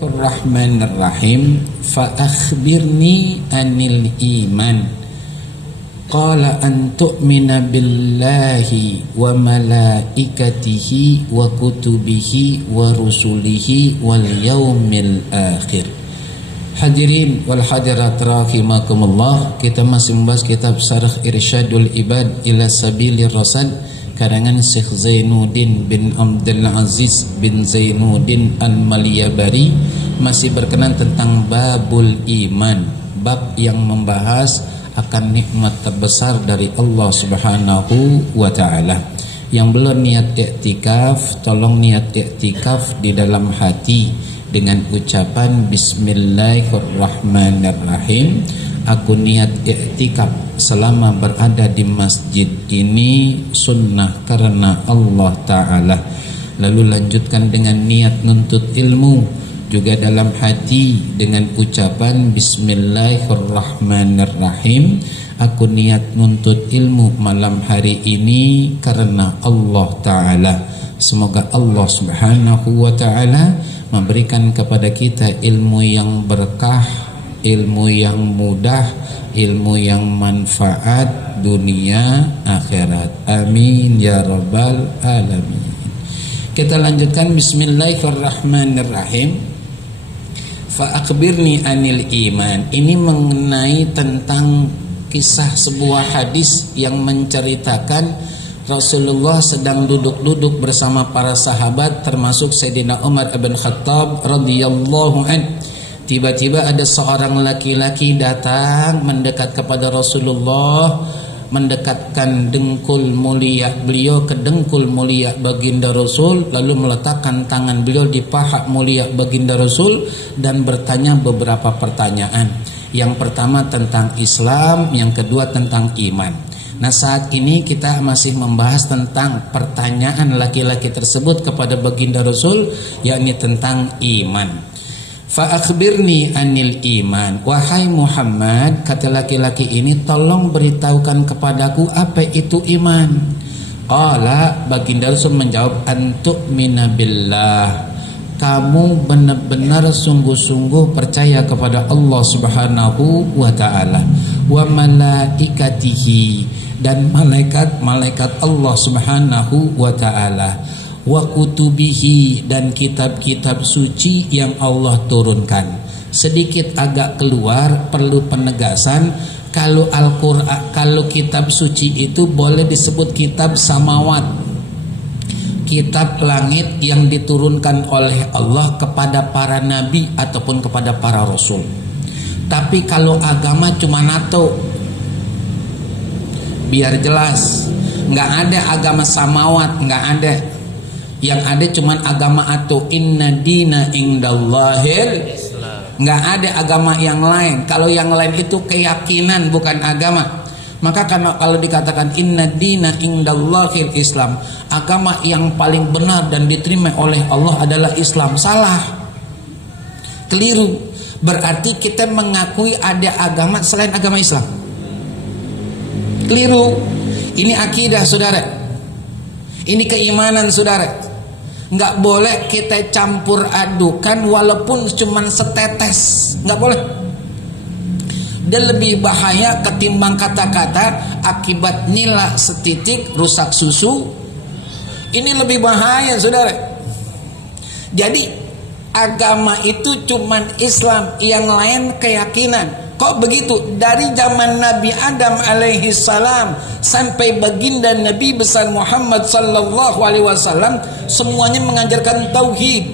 Bismillahirrahmanirrahim. Fa akhbirni anil iman. Qala an tu'mina billahi wa malaikatihi wa kutubihi wa rusulihi wal yaumil akhir. Hadirin wal hadirat rahimakumullah, kita masih membahas kitab Syarah Irsyadul Ibad ila Sabilir Rasyad karangan Syekh Zainuddin bin Abdul Aziz bin Zainuddin Al-Maliyabari. Masih berkenan tentang babul iman, bab yang membahas akan nikmat terbesar dari Allah Subhanahu wa taala. Yang belum niat i'tikaf, tolong niat i'tikaf di dalam hati dengan ucapan Bismillahirrahmanirrahim. Aku niat i'tikaf selama berada di masjid ini sunnah karena Allah Ta'ala. Lalu lanjutkan dengan niat nuntut ilmu juga dalam hati dengan ucapan Bismillahirrahmanirrahim. Aku niat nuntut ilmu malam hari ini karena Allah Ta'ala. Semoga Allah Subhanahu wa Ta'ala memberikan kepada kita ilmu yang berkah, ilmu yang mudah, ilmu yang manfaat dunia akhirat. Amin ya rabbal alamin. Kita lanjutkan Bismillahirrahmanirrahim. Fa akhbirni anil iman. Ini mengenai tentang kisah sebuah hadis yang menceritakan Rasulullah sedang duduk-duduk bersama para sahabat termasuk Sayyidina Umar bin Khattab radhiyallahu anhu. Tiba-tiba ada seorang laki-laki datang mendekat kepada Rasulullah, mendekatkan dengkul mulia beliau ke dengkul mulia baginda Rasul, lalu meletakkan tangan beliau di paha mulia baginda Rasul dan bertanya beberapa pertanyaan. Yang pertama tentang Islam, yang kedua tentang iman. Nah, saat ini kita masih membahas tentang pertanyaan laki-laki tersebut kepada baginda Rasul, yakni tentang iman. Fa akhbirni anil iman. Wahai Muhammad, kata laki-laki ini, tolong beritahukan kepadaku apa itu iman. Qala, baginda Rasul menjawab, antu'mina billah. Kamu benar-benar sungguh-sungguh percaya kepada Allah Subhanahu wa ta'ala, wa malaikatihi, dan malaikat-malaikat Allah Subhanahu wa ta'ala, wa kutubihi, dan kitab-kitab suci yang Allah turunkan. Sedikit agak keluar, perlu penegasan. Kalau Al-Qur'an, kalau kitab suci itu boleh disebut kitab samawat, kitab langit yang diturunkan oleh Allah kepada para nabi ataupun kepada para rasul. Tapi kalau agama cuma nato, biar jelas, nggak ada agama samawat, nggak ada. Yang ada cuman agama atau inna dina indallahil Islam. Nggak ada agama yang lain. Kalau yang lain itu keyakinan, bukan agama. Maka kalau dikatakan inna dina indallahil Islam, agama yang paling benar dan diterima oleh Allah adalah Islam, salah, keliru. Berarti kita mengakui ada agama selain agama Islam, keliru. Ini akidah saudara, ini keimanan saudara. Nggak boleh kita campur adukan walaupun cuma setetes, nggak boleh. Dan lebih bahaya ketimbang kata-kata akibat nila setitik rusak susu. Ini lebih bahaya saudara. Jadi agama itu cuman Islam, yang lain keyakinan. Kok begitu? Dari zaman Nabi Adam alaihi salam sampai baginda Nabi besar Muhammad sallallahu alaihi wasallam, semuanya mengajarkan tauhid,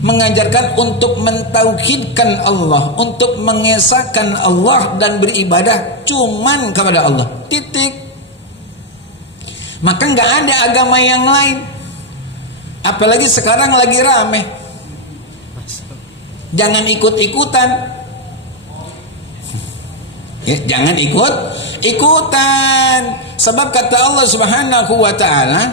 mengajarkan untuk mentauhidkan Allah, untuk mengesahkan Allah dan beribadah cuman kepada Allah, titik. Maka nggak ada agama yang lain. Apalagi sekarang lagi rame, jangan ikut-ikutan. Jangan ikut-ikutan. Sebab kata Allah Subhanahu wa ta'ala,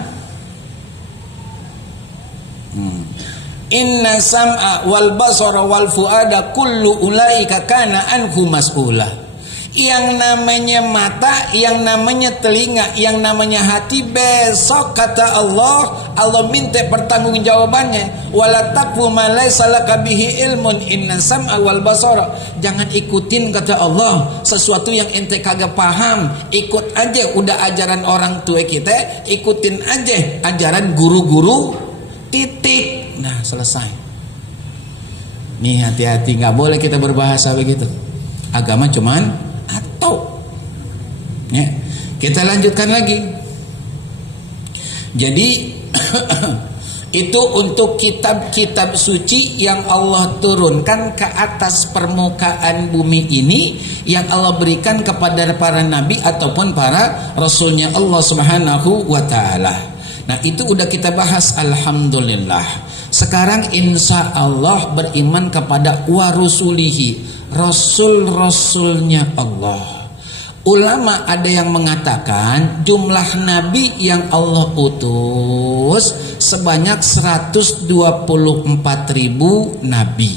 inna sam'a wal basara wal fuada kullu ulaika kana anhu mas'ula. Yang namanya mata, yang namanya telinga, yang namanya hati, besok kata Allah, Allah minta pertanggungjawabannya. Wala taqfu ma laysa laka bihi ilmun inna sam'a wal basara. Jangan ikutin kata Allah sesuatu yang ente kagak paham. Ikut aja udah ajaran orang tua kita, ikutin aja ajaran guru-guru, titik. Nah, selesai. Nih hati-hati, nggak boleh kita berbahasa begitu. Agama cuman atau ya, kita lanjutkan lagi. Jadi itu untuk kitab-kitab suci yang Allah turunkan ke atas permukaan bumi ini, yang Allah berikan kepada para nabi ataupun para rasulnya Allah Subhanahu wa ta'ala. Nah, itu udah kita bahas, alhamdulillah. Sekarang insya Allah beriman kepada wa rusulihi, rasul-rasulnya Allah. Ulama ada yang mengatakan jumlah nabi yang Allah utus sebanyak 124.000 nabi.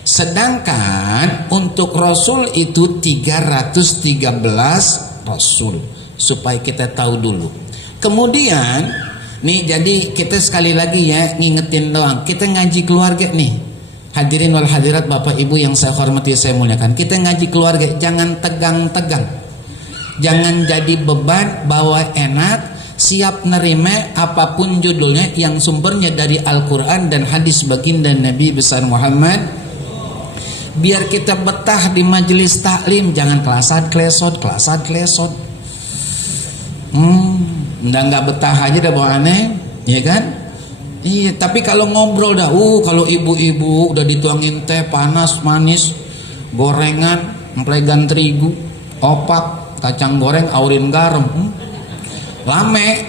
Sedangkan untuk rasul itu 313 rasul. Supaya kita tahu dulu. Kemudian nih, jadi kita sekali lagi ya ngingetin doang. Kita ngaji keluarga nih. Hadirin wal hadirat, Bapak Ibu yang saya hormati, saya muliakan. Kita ngaji keluarga, jangan tegang-tegang. Jangan jadi beban, bawa enak, siap nerima apapun judulnya yang sumbernya dari Al-Quran dan hadis baginda Nabi besar Muhammad. Biar kita betah di majelis taklim, jangan kelasat-klesot. Nggak betah aja dah bawa aneh, ya kan? Iya, tapi kalau ngobrol dah, kalau ibu-ibu udah dituangin teh panas manis, gorengan, emplegan terigu, opak, kacang goreng, aurin garam, lame,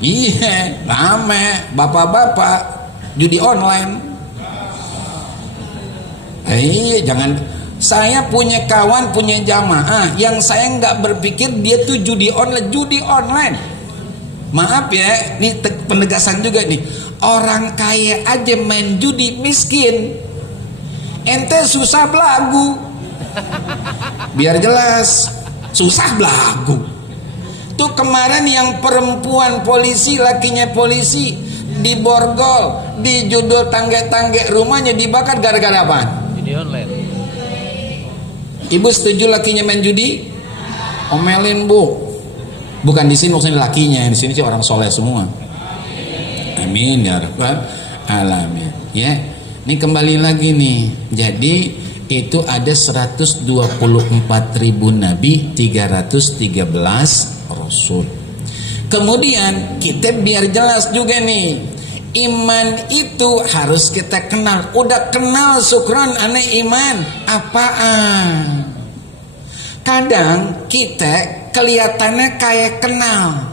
iya, lame, bapak-bapak, judi online, jangan. Saya punya kawan, punya jamaah, yang saya nggak berpikir dia tuh judi online. Maaf ya, ini penegasan juga nih. Orang kaya aja main judi miskin. Ente susah belagu. Biar jelas, susah belagu. Tuh kemarin yang perempuan polisi, lakinya polisi, diborgol, dijudul tangga-tangga rumahnya dibakar gara-gara apa? Judi online. Ibu setuju lakinya main judi? Omelin bu. Bukan di sini maksudnya lakinya, di sini sih orang soleh semua. Amin ya rabbal alamin. Ya, ini kembali lagi nih. Jadi itu ada 124.000 nabi, 313 rasul. Kemudian kita biar jelas juga nih, iman itu harus kita kenal. Udah kenal syukron aneh iman apaan? Kadang kita kelihatannya kayak kenal,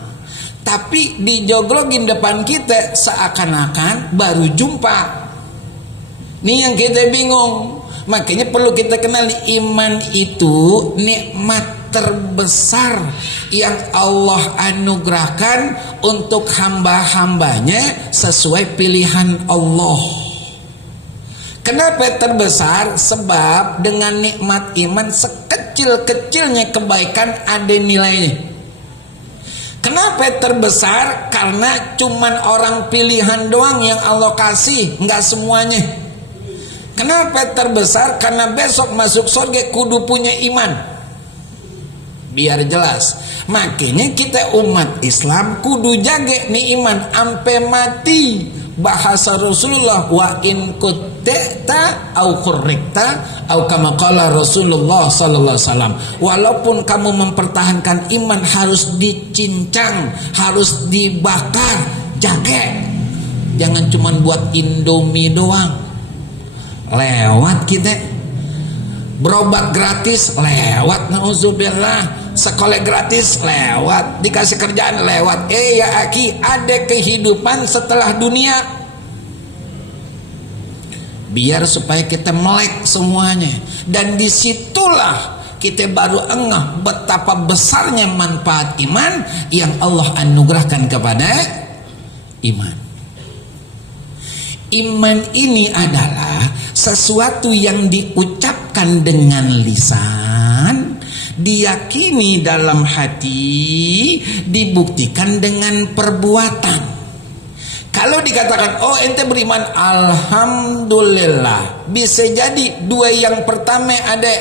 tapi dijoglogin depan kita seakan-akan baru jumpa. Ini yang kita bingung. Makanya perlu kita kenal, iman itu nikmat terbesar yang Allah anugerahkan untuk hamba-hambanya sesuai pilihan Allah. Kenapa terbesar? Sebab dengan nikmat iman sekecil-kecilnya kebaikan ada nilainya. Kenapa terbesar? Karena cuman orang pilihan doang yang Allah kasih, nggak semuanya. Kenapa terbesar? Karena besok masuk surga kudu punya iman. Biar jelas. Makanya kita umat Islam kudu jaga nih iman ampe mati. Bahasa Rasulullah, wa in kutta'ta au qurrikta au kama qala Rasulullah sallallahu alaihi wasallam. Walaupun kamu mempertahankan iman, harus dicincang, harus dibakar, jaga. Jangan cuma buat Indomie doang. Lewat kita. Berobat gratis lewat, nauzubillah. Sekolah gratis lewat, dikasih kerjaan lewat. Ya aki, ada kehidupan setelah dunia. Biar supaya kita melek semuanya. Dan disitulah kita baru engah betapa besarnya manfaat iman yang Allah anugerahkan kepada iman. Iman ini adalah sesuatu yang diucapkan dengan lisan, Diyakini dalam hati, dibuktikan dengan perbuatan. Kalau dikatakan, oh ente beriman, alhamdulillah, bisa jadi dua yang pertama ada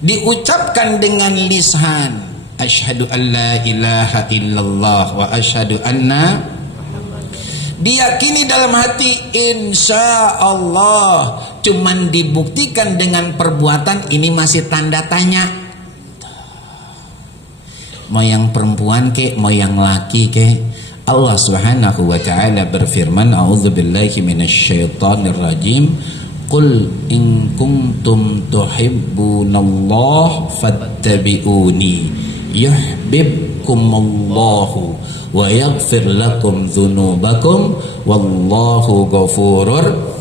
diucapkan dengan lisan, asyhadu an la ilaha illallah wa asyhadu anna, diyakini dalam hati insya Allah, cuman dibuktikan dengan perbuatan, ini masih tanda tanya. Mau yang perempuan ke, mau yang laki ke. Allah Subhanahu wa ta'ala berfirman, a'udzubillahi minasyaitonir rajim, qul in kuntum tuhibbunallah fattabi'uni yuhibbukumullahu wa yaghfir lakum dzunubakum wallahu ghafurur.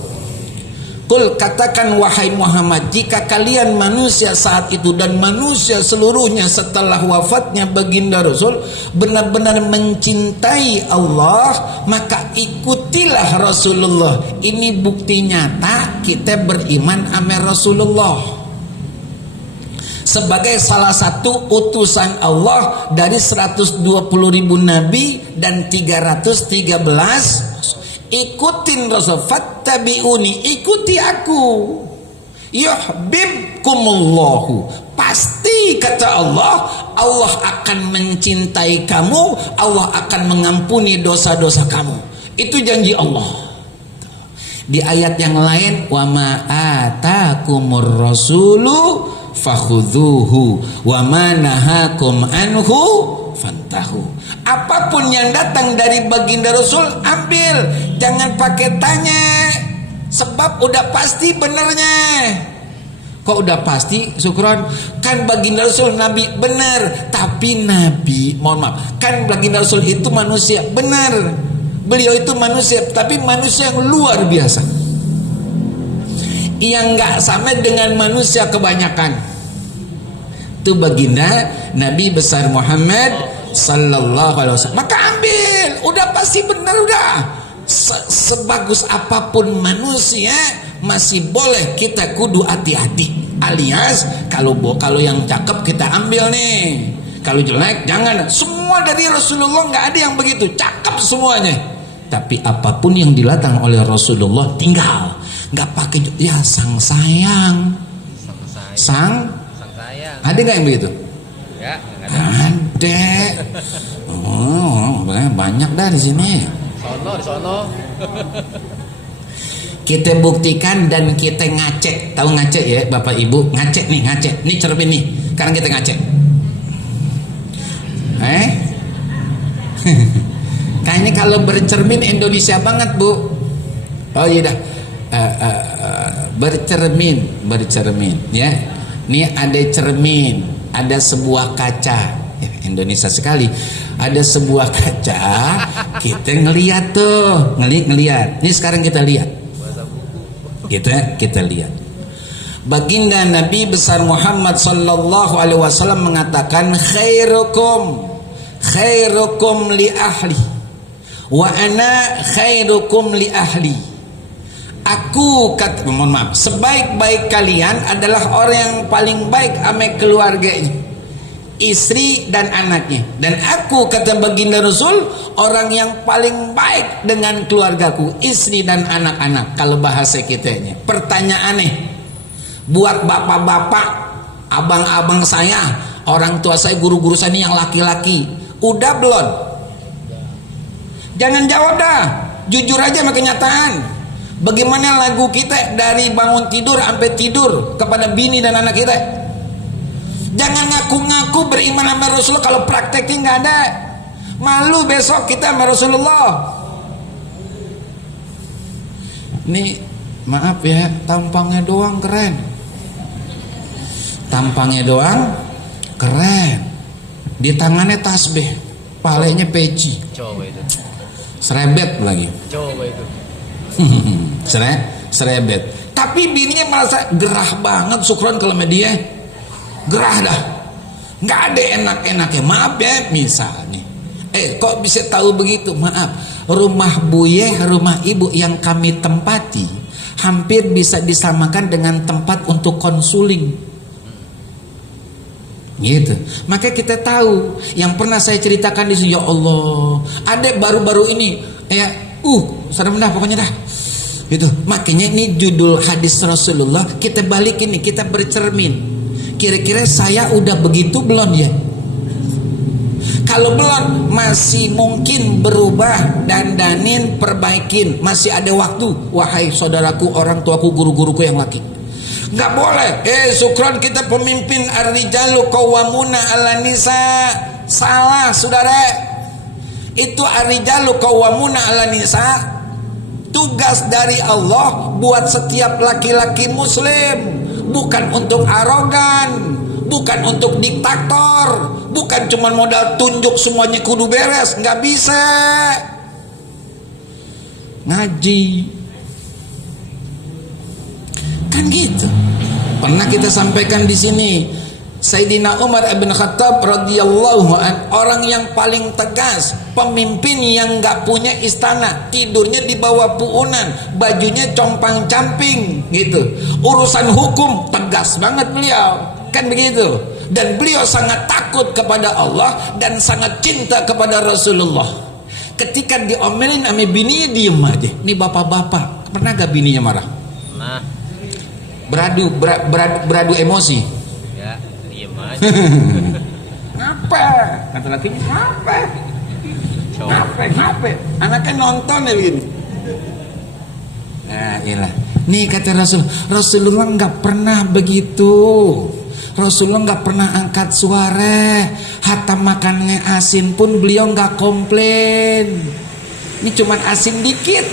Qul, katakan wahai Muhammad, jika kalian manusia saat itu dan manusia seluruhnya setelah wafatnya baginda Rasul benar-benar mencintai Allah, maka ikutilah Rasulullah. Ini bukti nyata kita beriman sama Rasulullah sebagai salah satu utusan Allah dari 120.000 nabi dan 313. Ikutin Rasul, fattabi'uni, ikuti aku, yuhibbukumullahu, pasti kata Allah, Allah akan mencintai kamu, Allah akan mengampuni dosa-dosa kamu. Itu janji Allah. Di ayat yang lain, wa ma atakumur rasulu fakhudhuhu wa ma nahakum anhu fantahu. Apapun yang datang dari baginda Rasul ambil, jangan pakai tanya, sebab udah pasti benernya. Kok udah pasti? Syukron, kan baginda Rasul Nabi benar, tapi Nabi, mohon maaf, kan baginda Rasul itu manusia benar, beliau itu manusia, tapi manusia yang luar biasa, yang nggak sama dengan manusia kebanyakan. Itu baginda Nabi besar Muhammad sallallahu alaihi wasallam. Maka ambil, udah pasti benar, udah. Sebagus apapun manusia masih boleh kita kudu hati-hati. Alias kalau yang cakep kita ambil nih, kalau jelek jangan. Semua dari Rasulullah nggak ada yang begitu, cakep semuanya. Tapi apapun yang dilatang oleh Rasulullah tinggal, nggak pakai ya sang sayang. Sang sayang. Ada nggak yang begitu? Ya, ada. Oh, banyak dah di sini. Di sono. Kita buktikan dan kita ngacek. Tahu ngacek ya, Bapak Ibu? Ngacek nih, ngacek. Ini cermin nih. Sekarang kita ngacek. Kayaknya kalau bercermin Indonesia banget, Bu. Oh iya dah. Bercermin ya. Ini ada cermin. Ada sebuah kaca, ya, Indonesia sekali. Ada sebuah kaca, kita ngelihat tuh, ngelihat. Ini sekarang kita lihat. Kita lihat. Baginda Nabi besar Muhammad sallallahu alaihi wasallam mengatakan, khairukum li ahli wa ana khairukum li ahli. Aku kata, mohon maaf, sebaik-baik kalian adalah orang yang paling baik sama keluarganya, istri dan anaknya. Dan aku kata baginda Rasul, orang yang paling baik dengan keluargaku, istri dan anak-anak. Kalau bahasa kitanya, pertanyaannya buat bapak-bapak, abang-abang saya, orang tua saya, guru-guru saya ini yang laki-laki, udah belum? Jangan jawab dah, jujur aja sama kenyataan. Bagaimana lagu kita dari bangun tidur sampai tidur kepada bini dan anak kita? Jangan ngaku-ngaku beriman sama Rasulullah kalau prakteknya nggak ada. Malu besok kita sama Rasulullah. Ini maaf ya, tampangnya doang keren. Tampangnya doang keren. Di tangannya tasbih, palanya peci. Coba itu. Serebet lagi. Coba itu. Serebet. Tapi bininya merasa gerah banget, syukron kalau media gerah dah, nggak ada enak-enaknya. Maaf ya, misalnya kok bisa tahu begitu? Maaf, rumah Buye, rumah ibu yang kami tempati hampir bisa disamakan dengan tempat untuk konsuling. Gitu. Maka kita tahu yang pernah saya ceritakan di sini, ya Allah, adek baru-baru ini serem dah pokoknya dah. Gitu. Makanya ini judul hadis Rasulullah, kita balik ini, kita bercermin. Kira-kira saya udah begitu belum ya? Kalau belum, masih mungkin berubah, dandanin, perbaikin, masih ada waktu. Wahai saudaraku, orang tuaku, guru-guruku yang laki, nggak boleh. Sukron kita pemimpin, ar-rijalu qawwamuna 'alan nisa. Salah saudara. Itu ar-rijalu qawwamuna 'alan nisa, tugas dari Allah buat setiap laki-laki muslim, bukan untuk arogan, bukan untuk diktator, bukan cuma modal tunjuk semuanya kudu beres. Nggak bisa. Ngaji kan gitu. Pernah kita sampaikan di sini, Sayyidina Umar bin Khattab radhiyallahu an, orang yang paling tegas, pemimpin yang nggak punya istana, tidurnya di bawah puunan, bajunya compang-camping gitu. Urusan hukum tegas banget beliau. Kan begitu. Dan beliau sangat takut kepada Allah dan sangat cinta kepada Rasulullah. Ketika diomelin sama bininya diem aja. Ini bapak-bapak, pernah gak bininya marah? Nah. Beradu emosi. Ya, diem aja. Ngapa? Kata lakinya, ngapa? Ngapa? Anaknya nonton ya begini. Nah, iyalah. Nih kata Rasulullah nggak pernah begitu. Rasulullah nggak pernah angkat suara. Hatta makannya asin pun beliau nggak komplain. Ini cuman asin dikit.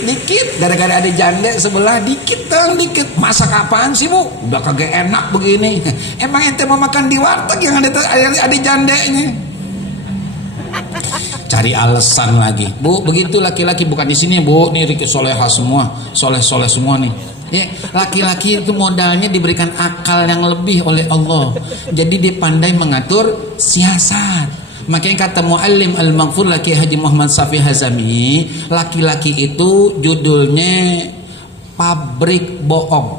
Gara-gara ada janda sebelah, dikit. Masak apaan sih bu? Udah kagak enak begini. Emang ente mau makan di warteg yang ada jandanya? Cari alasan lagi. Bu, begitu laki-laki, bukan di sini bu. Nih Riki soleha semua, soleh semua nih. Ya, laki-laki itu modalnya diberikan akal yang lebih oleh Allah. Jadi dia pandai mengatur siasat. Makanya kata muallim al-maghfur laki Haji Muhammad Safi Hazami, laki-laki itu judulnya pabrik bohong.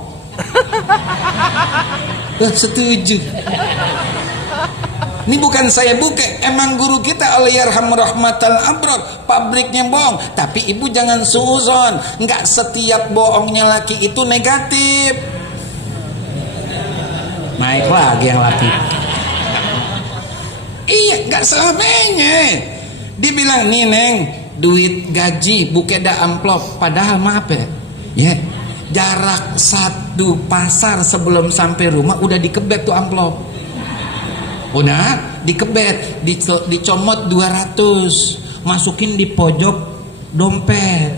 Setuju. Ini bukan saya buka, emang guru kita Allahyarham rahmatal abrar, pabriknya bohong. Tapi ibu jangan suuzon, nggak setiap bohongnya laki itu negatif. Naik lagi yang laki. Iya, nggak selamanya. Dibilang nih neng, duit gaji bukeda amplop, padahal maaf ya, jarak satu pasar sebelum sampai rumah udah dikebet tuh amplop. Udah dikebet, dicomot 200, masukin di pojok dompet.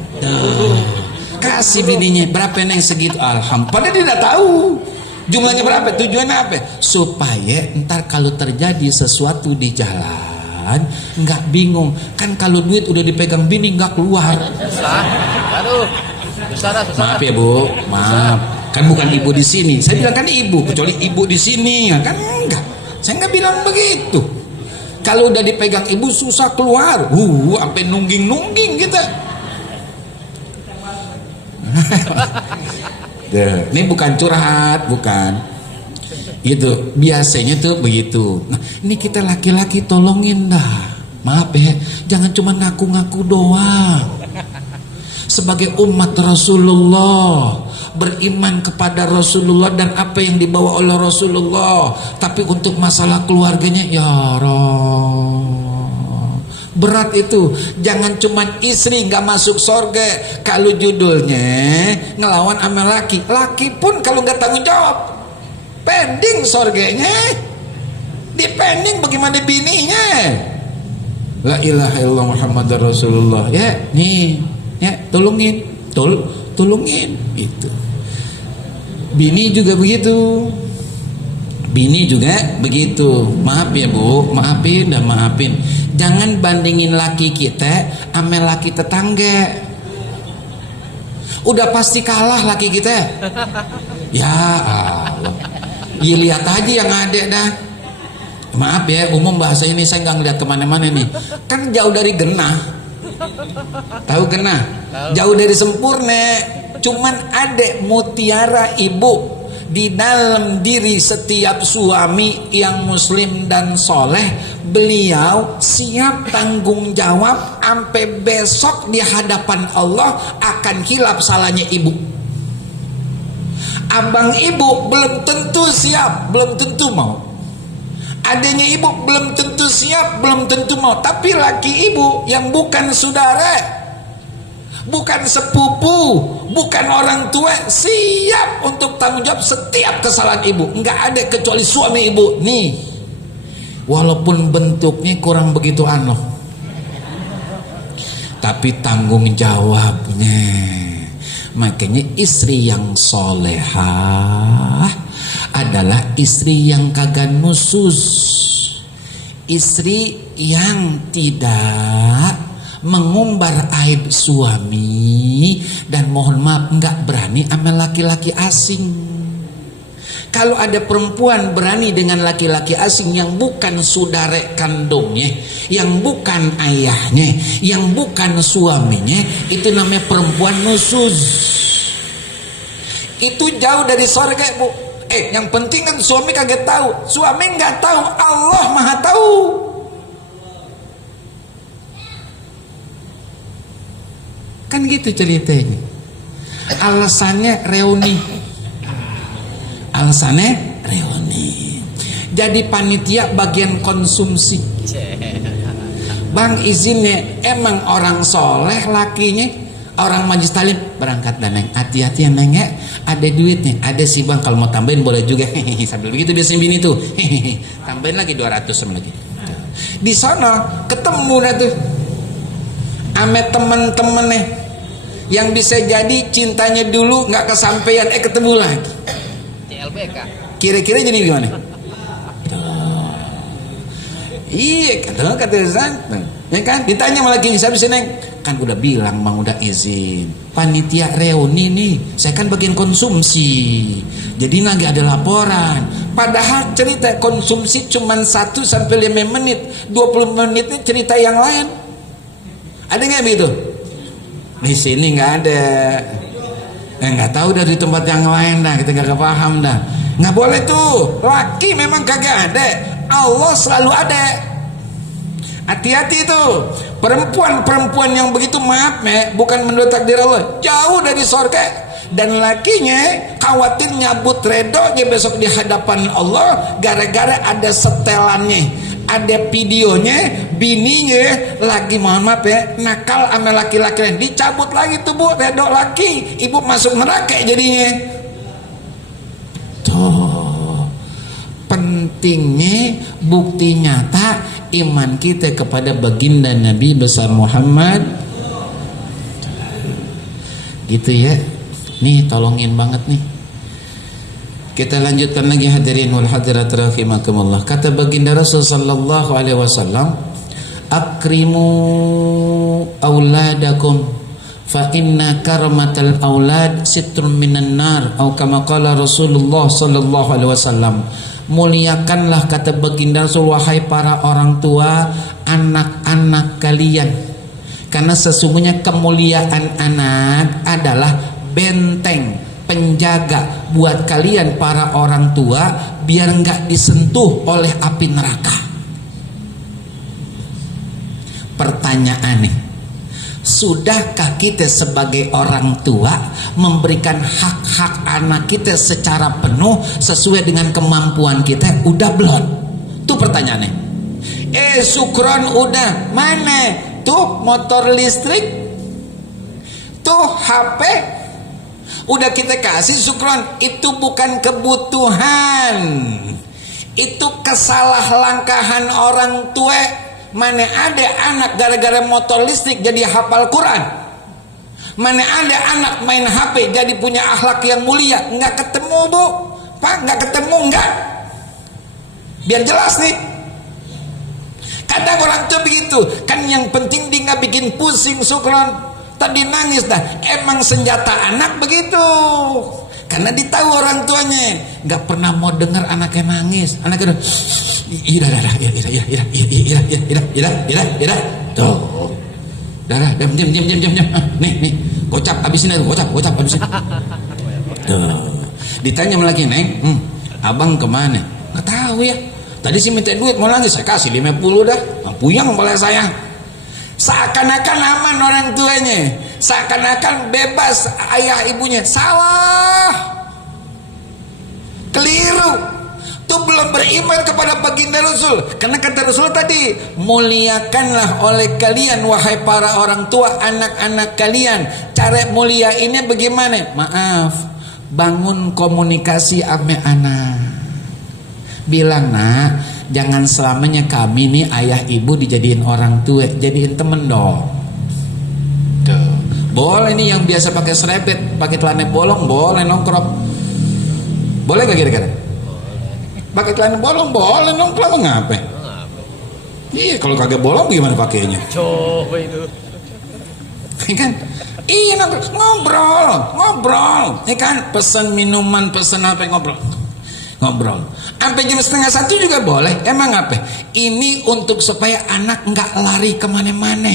Kasih bininya, berapa neng segitu? Alhamdulillah. Padahal dia udah tahu jumlahnya berapa, tujuannya apa? Supaya ntar kalau terjadi sesuatu di jalan nggak bingung. Kan kalau duit udah dipegang bini nggak keluar. Aduh, susah. Maaf ya bu, maaf. Kan bukan ibu di sini. Saya bilang kan ibu, kecuali ibu di sini ya kan enggak. Saya nggak bilang begitu. Kalau udah dipegang ibu susah keluar. Sampai nungging kita. Ini bukan curhat, bukan. Itu biasanya tuh begitu. Nah, ini kita laki-laki tolongin dah. Maaf ya, jangan cuma ngaku-ngaku doang. Sebagai umat Rasulullah, beriman kepada Rasulullah dan apa yang dibawa oleh Rasulullah, tapi untuk masalah keluarganya ya Allah, berat itu. Jangan cuman istri nggak masuk surga kalau judulnya ngelawan sama laki. Laki pun kalau nggak tanggung jawab, pending surganya. Dipending bagaimana bininya. La ilaha illallah Muhammadar Rasulullah. Ya nih, ya tolongin itu. Bini juga begitu. Maaf ya bu, maafin. Jangan bandingin laki kita sama laki tetangga. Udah pasti kalah laki kita. Ya Allah, ya lihat aja yang ada dah. Maaf ya, umum bahasa ini saya nggak ngeliat kemana-mana nih. Kan jauh dari genah. Tahu genah? Jauh dari sempurna. Cuman ada mutiara ibu di dalam diri setiap suami yang muslim dan soleh, beliau siap tanggung jawab sampai besok di hadapan Allah akan hilap salahnya ibu. Abang ibu belum tentu siap, belum tentu mau. Adanya ibu belum tentu siap, belum tentu mau. Tapi laki ibu yang bukan saudara, bukan sepupu, bukan orang tua, siap untuk tanggung jawab setiap kesalahan ibu. Enggak ada kecuali suami ibu nih, walaupun bentuknya kurang begitu aneh, tapi tanggung jawabnya. Makanya istri yang solehah adalah istri yang kagak nusus, istri yang tidak mengumbar aib suami, dan mohon maaf nggak berani sama laki-laki asing. Kalau ada perempuan berani dengan laki-laki asing yang bukan saudara kandungnya, yang bukan ayahnya, yang bukan suaminya, itu namanya perempuan nusus. Itu jauh dari surga, Bu. Yang penting kan suami kagak tahu, suami nggak tahu, Allah Maha tahu. Kan gitu ceritanya. Alasannya reuni. Alasannya reuni. Jadi panitia bagian konsumsi. Bang izinnya, emang orang soleh lakinya, orang majlis talim, berangkat dan neng, hati-hati ya neng ya, ada duitnya, ada sih bang, kalau mau tambahin boleh juga. Sambil begitu biasanya bini tuh, tambahin lagi 200 sama lagi. Di sana ketemu dah tuh ame temen-temennya yang bisa jadi cintanya dulu nggak kesampaian, ketemu lagi. CLBK. Kira-kira jadi gimana? Iya, kata ya kan? Ditanya malah gini, saya bisa neng, kan udah bilang bang, udah izin. Panitia reuni nih, saya kan bagian konsumsi, jadi lagi ada laporan. Padahal cerita konsumsi cuma 1 sampai 5 menit, 20 menitnya cerita yang lain. Ada nggak begitu? Di sini nggak ada. Nggak tahu dari tempat yang lain dah, kita nggak paham dah. Nggak boleh tuh, laki memang kagak ada, Allah selalu ada. Hati-hati tuh perempuan-perempuan yang begitu, maaf bukan menurut takdir Allah, jauh dari surga. Dan lakinya khawatir nyabut redonya besok di hadapan Allah gara-gara ada setelannya, ada videonya, bininya lagi mohon maaf nakal sama laki-laki lain, dicabut lagi tuh bu redo laki, ibu masuk neraka jadinya. Tuh pentingnya bukti nyata iman kita kepada baginda Nabi besar Muhammad, gitu ya. Nih tolongin banget nih. Kita lanjutkan lagi hadirin wal hadirat rahimakumullah. Kata baginda Rasul sallallahu alaihi wasallam, akrimu auladakum fa inna karmatal aulad sitrun minan nar, atau kama qala Rasulullah sallallahu alaihi wasallam. Muliakanlah, kata baginda Rasul, wahai para orang tua, anak-anak kalian, karena sesungguhnya kemuliaan anak adalah benteng penjaga buat kalian para orang tua, biar nggak disentuh oleh api neraka. Pertanyaannya, sudahkah kita sebagai orang tua memberikan hak-hak anak kita secara penuh sesuai dengan kemampuan kita? Udah belum? Itu pertanyaannya. Syukron udah. Mana tuh motor listrik, tuh HP udah kita kasih, syukron. Itu bukan kebutuhan, itu kesalahangkahan orang tua. Mana ada anak gara-gara motor listrik jadi hafal Quran? Mana ada anak main HP jadi punya akhlak yang mulia? Nggak ketemu bu, pak, nggak ketemu, nggak. Biar jelas nih. Kadang orang tua begitu kan, yang penting dia nggak bikin pusing, syukron. Tadi nangis dah, emang senjata anak begitu, karena ditahu orang tuanya nggak pernah mau dengar anaknya nangis. Anaknya ira tuh, darah, diam, nih, gocap habisin aja, gocap habisin. Ditanya lagi, Neng, abang kemana? Nggak tahu ya. Tadi sih minta duit, mau lagi saya kasih 50 dah. Puyang boleh sayang. Seakan-akan aman orang tuanya, seakan-akan bebas ayah ibunya. Salah, keliru. Itu belum beriman kepada baginda Rasul. Karena kata Rasul tadi, muliakanlah oleh kalian wahai para orang tua anak-anak kalian. Cara mulia ini bagaimana? Maaf, bangun komunikasi ame anak. Bilang, nak, jangan selamanya kami nih ayah ibu dijadiin orang tua, jadiin temen dong. Tuh. Boleh nih yang biasa pakai serepet, pakai celana bolong, boleh nongkrong. Boleh gak kira-kira? Pakai celana bolong boleh nongkrong, ngapa? Iya, kalau kagak bolong gimana pakainya? Coba itu. Kan? Iya, ngobrol. Ini kan pesan minuman, pesan apa, ngobrol. Sampai jam 12:30 juga boleh. Emang apa? Ini untuk supaya anak nggak lari kemana-mana.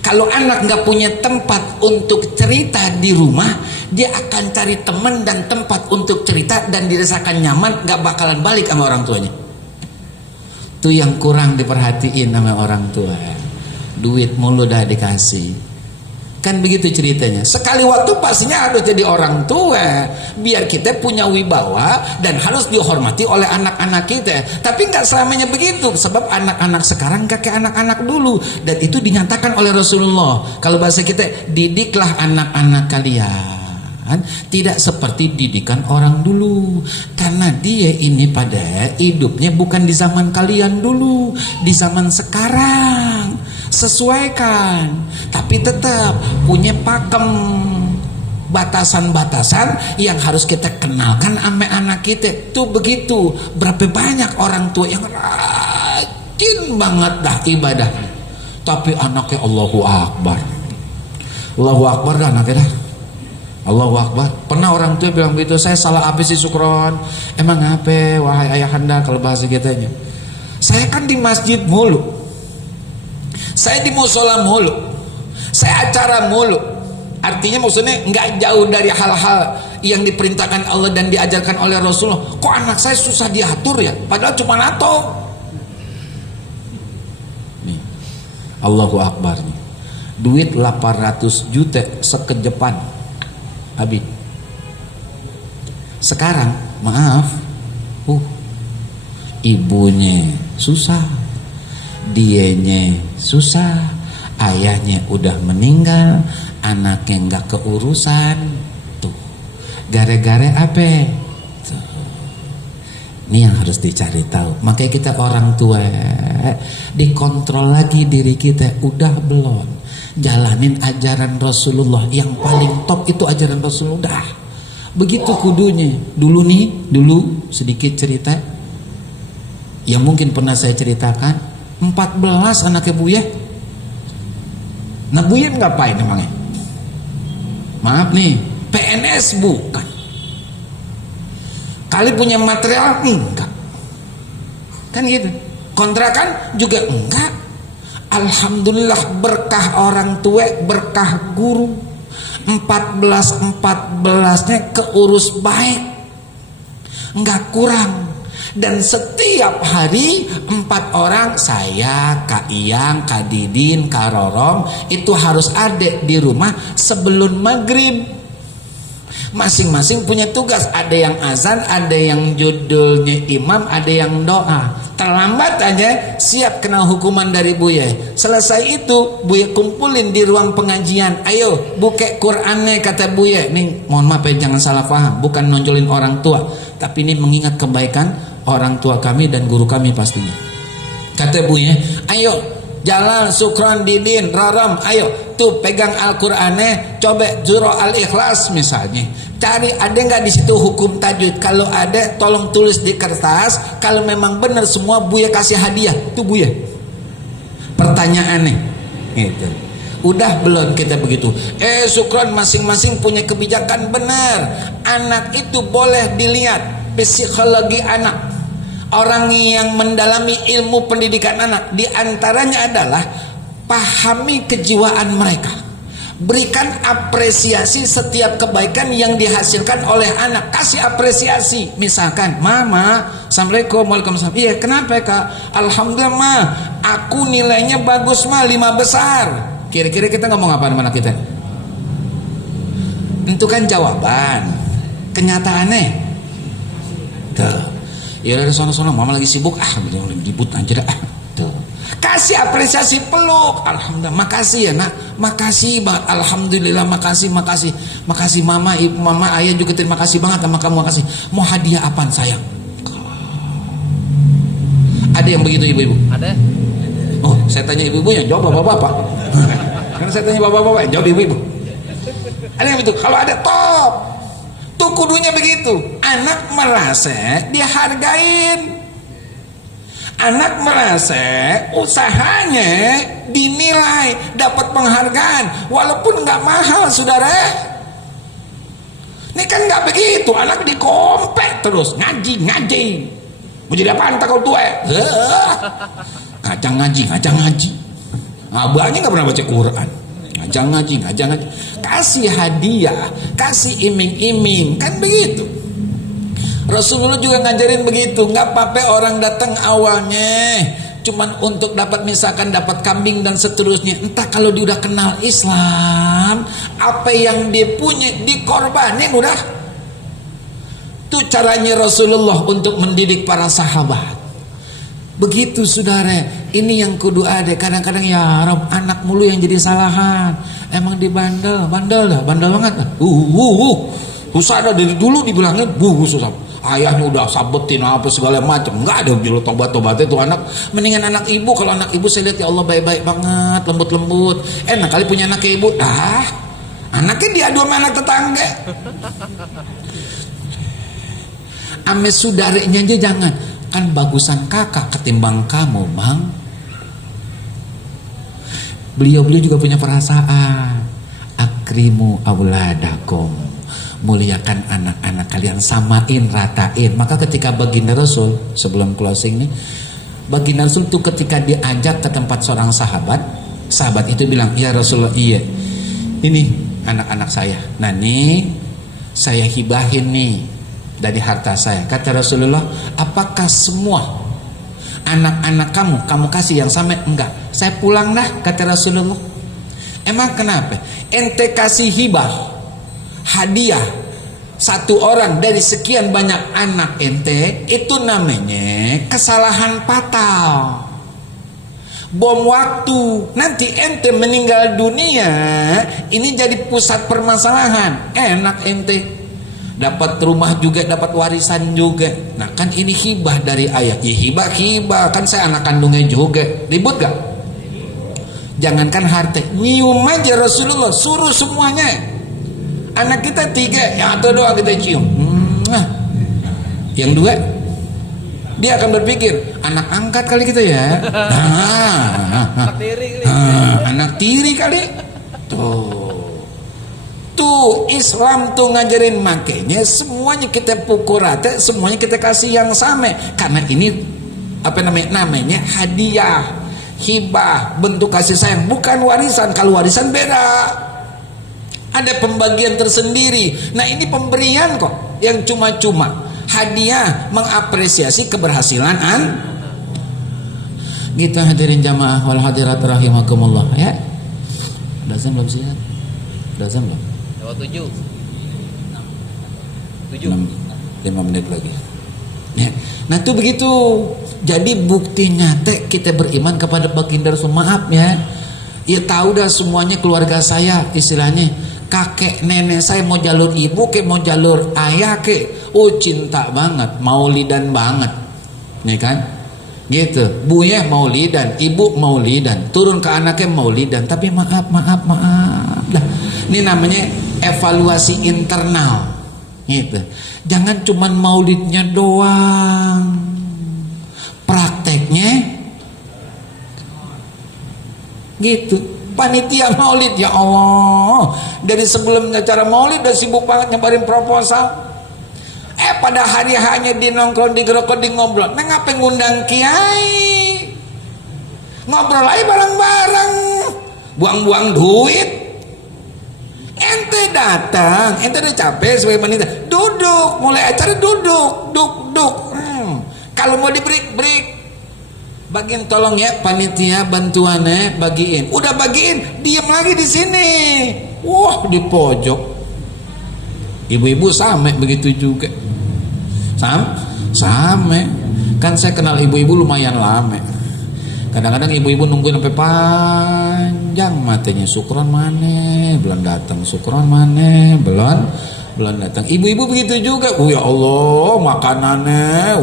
Kalau anak nggak punya tempat untuk cerita di rumah, dia akan cari teman dan tempat untuk cerita dan dirasakan nyaman, nggak bakalan balik sama orang tuanya. Itu yang kurang diperhatiin sama orang tua. Duit mulu dah dikasih. Kan begitu ceritanya. Sekali waktu pastinya harus jadi orang tua, biar kita punya wibawa dan harus dihormati oleh anak-anak kita. Tapi nggak selamanya begitu, sebab anak-anak sekarang nggak kayak anak-anak dulu, dan itu dinyatakan oleh Rasulullah. Kalau bahasa kita, didiklah anak-anak kalian tidak seperti didikan orang dulu, karena dia ini pada hidupnya bukan di zaman kalian dulu, di zaman sekarang. Sesuaikan, tapi tetap punya pakem, batasan-batasan yang harus kita kenalkan sama anak kita. Tuh begitu. Berapa banyak orang tua yang rajin banget dah ibadah, tapi anaknya Allahu Akbar dah anaknya dah. Allahu Akbar. Pernah orang tua bilang begitu, saya salah apa sih Sukron? Emang apa wahai ayahanda, kalau bahasa kitanya? Saya kan di masjid mulu, saya di musola mulu, saya acara mulu. Artinya maksudnya nggak jauh dari hal-hal yang diperintahkan Allah dan diajarkan oleh Rasulullah. Kok anak saya susah diatur ya? Padahal cuma NATO. Nih, Allahu Akbar nih. Duit 800 juta sekejepan habis. Sekarang maaf, ibunya susah, dianya susah, ayahnya udah meninggal, anaknya nggak keurusan. Tuh, gara-gara apa? Tuh. Ini yang harus dicari tahu. Makanya kita orang tua dikontrol lagi diri kita, udah belum jalanin ajaran Rasulullah. Yang paling top itu ajaran Rasulullah. Begitu kudunya. Dulu sedikit cerita yang mungkin pernah saya ceritakan. 14 anaknya Buya. Nah Buya ngapain emangnya? Maaf nih, PNS bukan. Kali punya material enggak. Kan gitu. Kontrakan juga enggak. Alhamdulillah berkah orang tua, berkah guru. 14-14-nya keurus baik, enggak kurang. Dan setiap hari 4 orang, saya, Kak Iyang, Kak Didin, Kak Rorom, itu harus ada di rumah sebelum maghrib. Masing-masing punya tugas. Ada yang azan, ada yang judulnya imam, ada yang doa. Terlambat aja siap kena hukuman dari Buya. Selesai itu Buya kumpulin di ruang pengajian. Ayo buka Qur'annya, kata Buya. Nih mohon maaf ya, jangan salah paham, bukan nonjolin orang tua, tapi ini mengingat kebaikan orang tua kami dan guru kami pastinya. Kata Buya, ayo Jalal, Sukron, Didin, Raram, ayo tuh pegang Al-Qur'annya, coba surah Al-Ikhlas misalnya. Cari ada nggak di situ hukum tajwid. Kalau ada tolong tulis di kertas. Kalau memang benar semua Buya kasih hadiah. Tuh Buya. Pertanyaannya itu. Udah belum kita begitu? Sukron, masing-masing punya kebijakan benar. Anak itu boleh dilihat psikologi anak. Orang yang mendalami ilmu pendidikan anak, di antaranya adalah pahami kejiwaan mereka. Berikan apresiasi setiap kebaikan yang dihasilkan oleh anak. Kasih apresiasi. Misalkan, Mama, Assalamualaikum, Waalaikumsalam. Iya, kenapa Kak? Alhamdulillah Ma, aku nilainya bagus Ma, 5 besar. Kira-kira kita ngomong apa sama anak kita? Itu kan jawaban. Kenyataannya tuh, ya dari sana-sana Mama lagi sibuk, ribut aja dah. Tuh. Kasih apresiasi, peluk. Alhamdulillah, makasih ya Nak, makasih Bang, alhamdulillah, makasih Mama, Ibu, Mama, Ayah juga terima kasih banget sama kamu, makasih. Mau hadiah apaan sayang? Ada yang begitu ibu-ibu? Ada. Oh, saya tanya ibu-ibunya, jawab bapak-bapak. Karena saya tanya bapak-bapak, jawab ibu-ibu. Ada yang begitu? Kalau ada, top. Tuh kudunya begitu. Anak merasa dihargain. Anak merasa usahanya dinilai, dapat penghargaan, walaupun nggak mahal, saudara. Ini kan nggak begitu, anak dikompek terus, ngaji. Mau jadi apaan tak kau tua? Ngajang ngaji. Abahnya nggak pernah baca Quran. Ngajang ngaji. Kasih hadiah, kasih iming-iming, kan begitu. Rasulullah juga ngajarin begitu. Nggak apa-apa orang datang awalnya cuman untuk dapat, misalkan dapat kambing dan seterusnya. Entah kalau dia udah kenal Islam, apa yang dia punya dikorbanin udah. Itu caranya Rasulullah untuk mendidik para sahabat. Begitu saudara. Ini yang kudu ada. Kadang-kadang ya Rob, anak mulu yang jadi salahan. Emang bandel banget. Susah dah dari dulu dibilangin susah. Ayahnya udah sabetin apa segala macam, nggak ada juru tobat-tobatnya tuh anak. Mendingan anak ibu. Kalau anak ibu saya lihat ya Allah baik-baik banget, lembut-lembut. Enak kali punya anak kayak ibu. Anaknya diadu sama anak tetangga. Ame saudaranya aja jangan. Kan bagusan kakak ketimbang kamu, Bang. Beliau juga punya perasaan. Akrimu auladakum. Muliakan anak-anak kalian, samain, ratain. Maka ketika baginda Rasul, sebelum closing nih, baginda Rasul tuh ketika diajak ke tempat seorang sahabat itu bilang, ya Rasulullah, iya ini anak-anak saya, nah nih saya hibahin nih dari harta saya. Kata Rasulullah, apakah semua anak-anak kamu kasih yang sama? Enggak, saya pulang dah, kata Rasulullah. Emang kenapa? Ente kasih hibah, hadiah satu orang dari sekian banyak anak ente, itu namanya kesalahan fatal, bom waktu. Nanti ente meninggal dunia, ini jadi pusat permasalahan. Enak ente dapat rumah juga, dapat warisan juga. Nah kan ini hibah dari ayah. Ya hibah kan saya anak kandungnya juga. Ribut gak? Jangankan harta, nyium aja Rasulullah suruh semuanya. Anak kita 3, yang satu doang kita cium. Yang 2 dia akan berpikir, anak angkat kali kita ya. Anak tiri kali. Tuh Islam tuh ngajarin, makanya semuanya kita pukul rata, semuanya kita kasih yang sama. Karena ini apa namanya hadiah, hibah, bentuk kasih sayang, bukan warisan. Kalau warisan beda, ada pembagian tersendiri. Nah ini pemberian kok yang cuma-cuma, hadiah mengapresiasi keberhasilan gitu. Hadirin jamaah wal hadirat rahimakumullah ya. Udah jam belum sih? Udah jam belum? 7 5 menit lagi ya. Nah itu begitu. Jadi bukti nyata kita beriman kepada baginda Rasul. Maaf ya tahu dah semuanya keluarga saya, istilahnya kakek nenek saya mau jalur ibu ke mau jalur ayah ke, cinta banget, maulidan banget nih kan gitu. Buya maulidan, ibu maulidan, turun ke anaknya maulidan. Tapi maaf dah, ini namanya evaluasi internal gitu. Jangan cuman maulidnya doang, prakteknya gitu. Panitia maulid, ya Allah, dari sebelum acara maulid udah sibuk banget nyebarin proposal. Pada hari hanya di nongkrong, di gerokok, di ngobrol. Nah ngapain ngundang kiai? Ngobrol aja bareng-bareng, buang-buang duit. ente datang, ente udah capek sebagai panitia, duduk, mulai acara duduk, duduk. Kalau mau di break, bagiin tolong ya panitia bantuannya bagiin. Udah bagiin, diem lagi di sini. Wah, di pojok. Ibu-ibu sama begitu juga. Sama. Kan saya kenal ibu-ibu lumayan lama. Kadang-kadang ibu-ibu nungguin sampai panjang matanya. Syukron mana? Belum datang. Syukron mana? Belum datang. Ibu-ibu begitu juga. Ya Allah, makanannya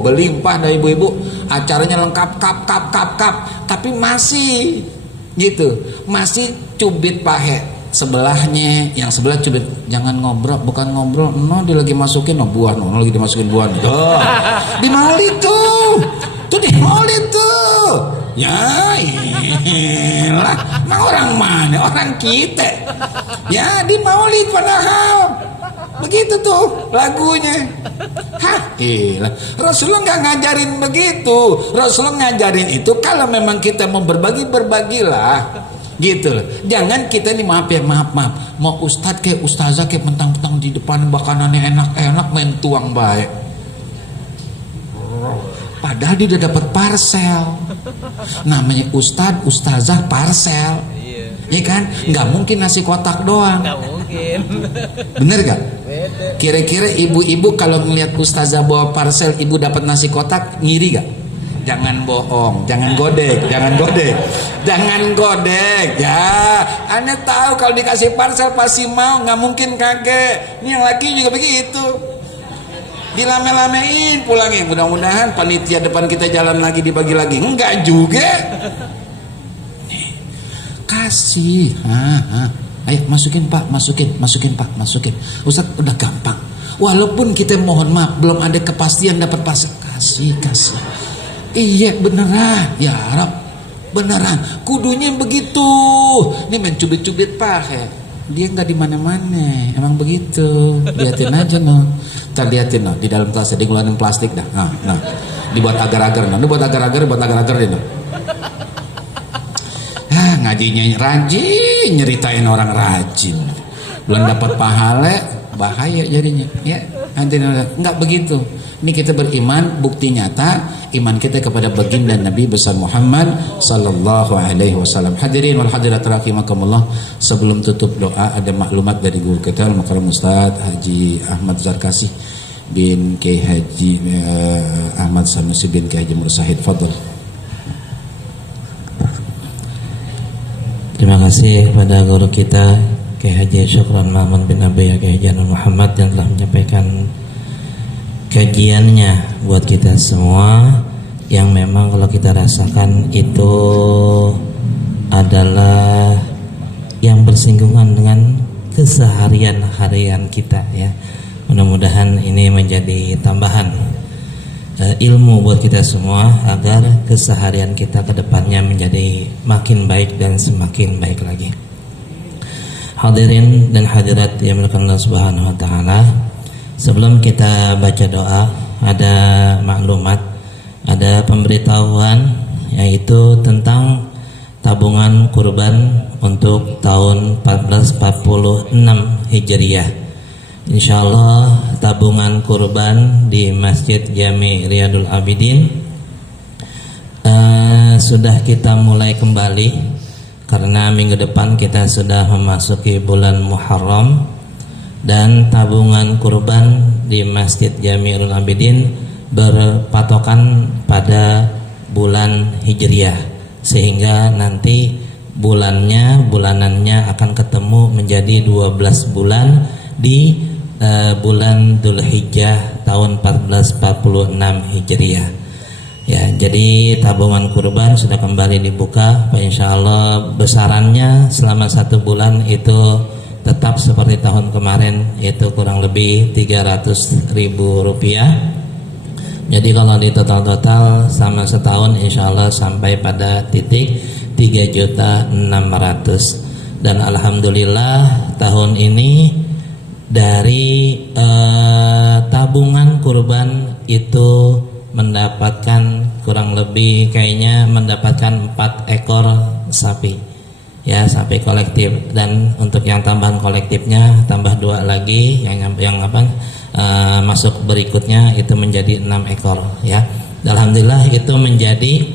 berlimpah dah ibu-ibu. Acaranya lengkap kap. Tapi masih gitu. Masih cubit pahe. Sebelahnya, yang sebelah cubit, jangan ngobrol, bukan ngobrol, dia lagi masukin buah, lagi dimasukin buah nih. Di maulid tuh di maulid tuh. Ya iyalah, orang mana? Orang kita. Ya di maulid padahal. Begitu tuh lagunya. Iyalah. Rasulullah nggak ngajarin begitu. Rasulullah ngajarin itu kalau memang kita mau berbagi, berbagilah. Gitu loh. Jangan kita nih maaf mau ustadz kayak ustazah kayak mentang-mentang di depan makanannya enak-enak main tuang baik. Padahal dia udah dapat parcel. Namanya ustadz, ustazah parcel. Iya kan? Nggak mungkin nasi kotak doang. Nggak mungkin. Bener gak? Kira-kira ibu-ibu kalau ngeliat ustazah bawa parcel, ibu dapat nasi kotak, ngiri gak? Jangan bohong, jangan godek ya. Ane tahu kalau dikasih parcel pasti mau, nggak mungkin kaget. Ini yang laki juga begitu, dilame-lamein pulangin. Mudah-mudahan panitia depan kita jalan lagi dibagi lagi, enggak juga. Kasih, ayo masukin pak, masukin pak, masukin. Ustaz udah gampang. Walaupun kita mohon maaf belum ada kepastian dapat parcel, kasih. Iya beneran ya Arab, beneran kudunya begitu. Ini main cubit-cubit pahe, dia nggak di mana-mana, emang begitu. Liatin aja ntar liatin di dalam tas ada ngeluarin plastik dah. Nah dibuat agar-agar, buat agar-agar deh ngajinya rajin, nyeritain orang rajin, belum dapat pahala, bahaya jadinya ya. Nanti nggak begitu. Ini kita beriman, bukti nyata iman kita kepada baginda Nabi besar Muhammad sallallahu alaihi wasallam. Hadirin wal hadirat rahimakumullah, sebelum tutup doa ada maklumat dari guru kita Al-Mukarram Ustaz Haji Ahmad Zarkasi bin Kiai Haji Ahmad Sanusi bin Kiai Haji Mursahid. Fadhil. Terima kasih kepada guru kita Kiai Haji Syukron Mahmud bin Abi Kiai Haji Muhammad yang telah menyampaikan kajiannya buat kita semua, yang memang kalau kita rasakan itu adalah yang bersinggungan dengan keseharian-harian kita ya. Mudah-mudahan ini menjadi tambahan ilmu buat kita semua agar keseharian kita ke depannya menjadi makin baik dan semakin baik lagi. Hadirin dan hadirat yang dimuliakan Allah Subhanahu wa taala, sebelum kita baca doa ada maklumat, ada pemberitahuan yaitu tentang tabungan kurban untuk tahun 1446 Hijriah. Insyaallah tabungan kurban di Masjid Jami Riyadul Abidin sudah kita mulai kembali karena minggu depan kita sudah memasuki bulan Muharram, dan tabungan kurban di Masjid Jami'ul Abidin berpatokan pada bulan Hijriah, sehingga nanti bulanannya akan ketemu menjadi 12 bulan di bulan Dzulhijjah tahun 1446 Hijriah. Ya, jadi tabungan kurban sudah kembali dibuka. Insyaallah besarannya selama 1 bulan itu tetap seperti tahun kemarin, yaitu kurang lebih Rp300.000. Jadi kalau di total sama setahun insyaallah sampai pada titik 3.600.000. Dan alhamdulillah tahun ini dari tabungan kurban itu mendapatkan kurang lebih kayaknya mendapatkan 4 ekor sapi ya sampai kolektif. Dan untuk yang tambahan kolektifnya tambah 2 lagi yang masuk berikutnya itu menjadi 6 ekor ya. Alhamdulillah itu menjadi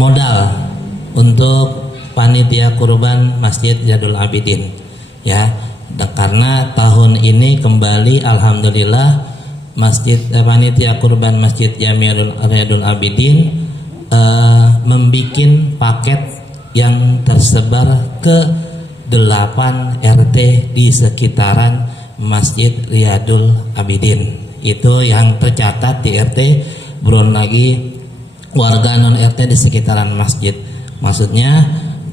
modal untuk panitia kurban Masjid Riyadul Abidin ya. Karena tahun ini kembali alhamdulillah panitia kurban Masjid Riyadul Abidin membikin paket yang tersebar ke 8 RT di sekitaran Masjid Riyadul Abidin. Itu yang tercatat di RT, belum lagi warga non RT di sekitaran masjid. Maksudnya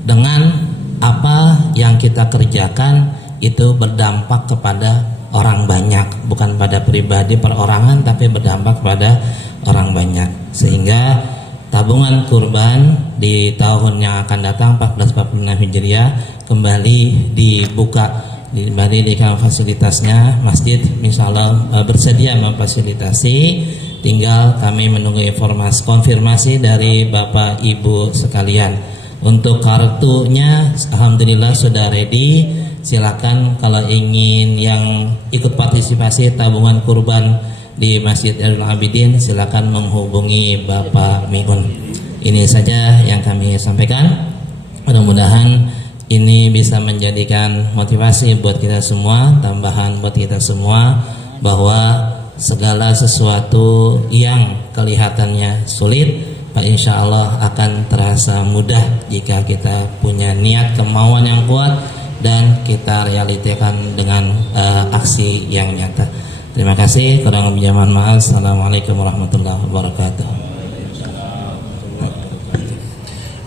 dengan apa yang kita kerjakan itu berdampak kepada orang banyak, bukan pada pribadi perorangan, tapi berdampak pada orang banyak. Sehingga tabungan kurban di tahun yang akan datang 1446 Hijriah kembali dibuka, kembali di fasilitasnya masjid, insyaallah bersedia memfasilitasi. Tinggal kami menunggu konfirmasi dari Bapak Ibu sekalian. Untuk kartunya alhamdulillah sudah ready. Silakan kalau ingin yang ikut partisipasi tabungan kurban di Masjid Riyadul Abidin, silakan menghubungi Bapak Miun. Ini saja yang kami sampaikan. Mudah-mudahan ini bisa menjadikan motivasi buat kita semua, tambahan buat kita semua, bahwa segala sesuatu yang kelihatannya sulit, insya Allah akan terasa mudah jika kita punya niat, kemauan yang kuat, dan kita realitikan dengan aksi yang nyata. Terima kasih. Kurang lebih mohon maaf. Assalamualaikum warahmatullahi wabarakatuh.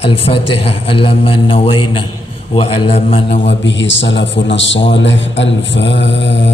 Al-Fatihah ala man nawaina wa ala man nawa bihi salafuna salih. Al-Fatihah.